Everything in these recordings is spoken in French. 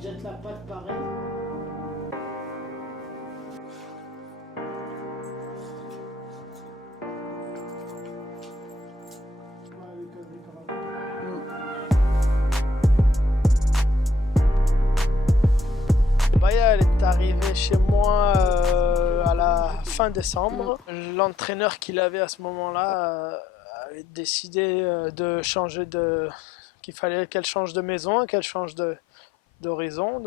Jette la patte pareil. Baya, elle est arrivée chez moi à la fin décembre. L'entraîneur qu'il avait à ce moment-là avait décidé de changer qu'il fallait qu'elle change de maison, qu'elle change d'horizon.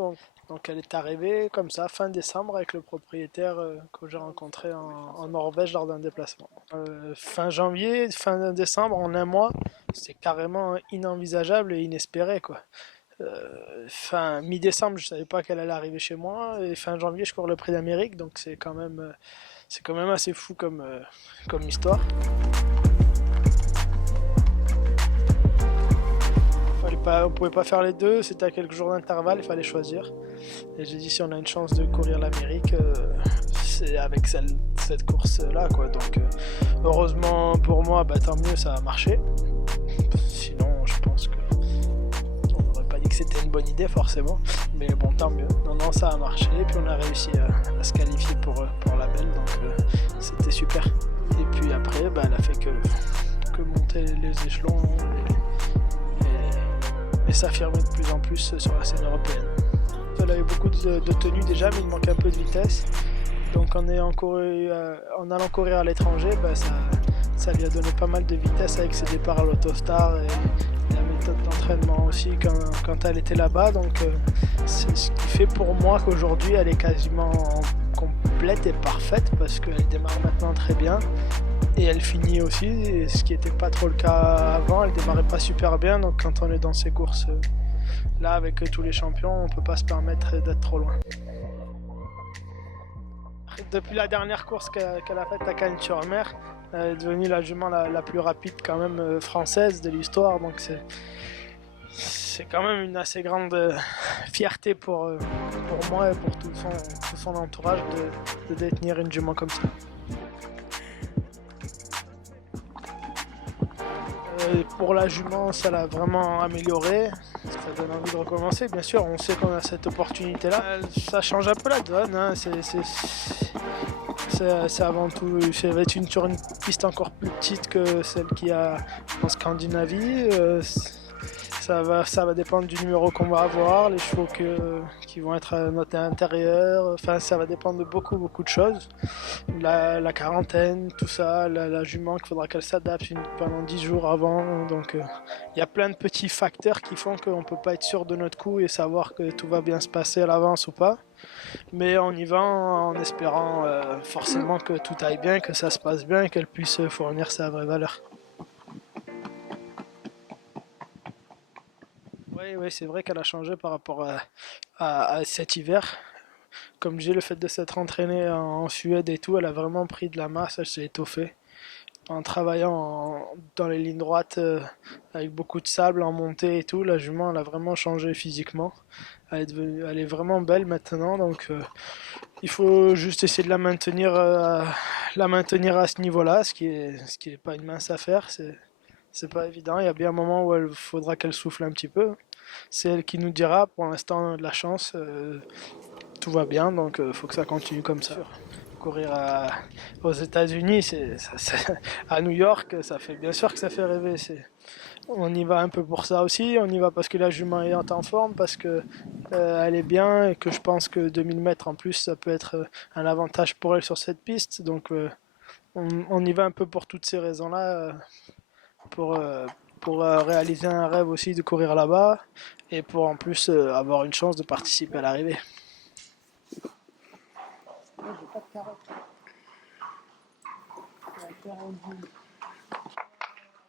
Donc elle est arrivée comme ça fin décembre avec le propriétaire que j'ai rencontré en Norvège lors d'un déplacement. Fin janvier, fin décembre, en un mois, c'est carrément inenvisageable et inespéré quoi. Fin mi-décembre, je savais pas qu'elle allait arriver chez moi et fin janvier, je cours le Prix d'Amérique, donc c'est quand même assez fou comme histoire. On pouvait pas faire les deux, c'était à quelques jours d'intervalle, il fallait choisir. Et j'ai dit si on a une chance de courir l'Amérique, c'est avec cette course-là quoi. Donc heureusement pour moi, tant mieux, ça a marché. Sinon, je pense que que c'était une bonne idée forcément, mais bon, tant mieux. Non, ça a marché, puis on a réussi à se qualifier pour la belle, donc c'était super. Et puis après, elle a fait que monter les échelons et s'affirmer de plus en plus sur la scène européenne. Elle avait beaucoup de tenues déjà, mais il manquait un peu de vitesse. Donc en allant courir à l'étranger, ça lui a donné pas mal de vitesse avec ses départs à l'Autostar et la méthode d'entraînement aussi quand elle était là-bas. Donc c'est ce qui fait pour moi qu'aujourd'hui elle est quasiment complète et parfaite parce qu'elle démarre maintenant très bien et elle finit aussi, ce qui n'était pas trop le cas avant. Elle démarrait pas super bien, donc quand on est dans ces courses là avec tous les champions, on peut pas se permettre d'être trop loin. Depuis la dernière course qu'elle a faite à Cagnes-sur-Mer, elle est devenue la jument la plus rapide quand même française de l'histoire, donc c'est quand même une assez grande fierté pour moi et pour tout son entourage de détenir une jument comme ça. Pour la jument, ça l'a vraiment amélioré, ça donne envie de recommencer. Bien sûr, on sait qu'on a cette opportunité-là. Ça change un peu la donne, hein. C'est avant tout, ça va être sur une piste encore plus petite que celle qu'il y a en Scandinavie. Ça va dépendre du numéro qu'on va avoir, les chevaux qui vont être notés à l'intérieur. Enfin, ça va dépendre de beaucoup de choses. La quarantaine, tout ça, la jument qu'il faudra qu'elle s'adapte pendant 10 jours avant. Donc il y a plein de petits facteurs qui font qu'on ne peut pas être sûr de notre coup et savoir que tout va bien se passer à l'avance ou pas. Mais on y va en espérant forcément que tout aille bien, que ça se passe bien et qu'elle puisse fournir sa vraie valeur. Oui, c'est vrai qu'elle a changé par rapport à cet hiver. Comme j'ai le fait de s'être entraînée en Suède et tout, elle a vraiment pris de la masse, elle s'est étoffée. En travaillant dans les lignes droites avec beaucoup de sable en montée et tout, la jument elle a vraiment changé physiquement. Elle est vraiment belle maintenant, donc il faut juste essayer de la maintenir à ce niveau-là, ce qui est pas une mince affaire. C'est pas évident. Il y a bien un moment où il faudra qu'elle souffle un petit peu. C'est elle qui nous dira. Pour l'instant, on a de la chance. Tout va bien, donc il faut que ça continue comme ça. Courir aux États-Unis, à New York, bien sûr que ça fait rêver. On y va un peu pour ça aussi. On y va parce que la jument est en forme, parce que elle est bien et que je pense que 2000 mètres en plus, ça peut être un avantage pour elle sur cette piste. Donc on y va un peu pour toutes ces raisons-là, pour réaliser un rêve aussi de courir là-bas et pour en plus avoir une chance de participer à l'arrivée. J'ai pas de carotte.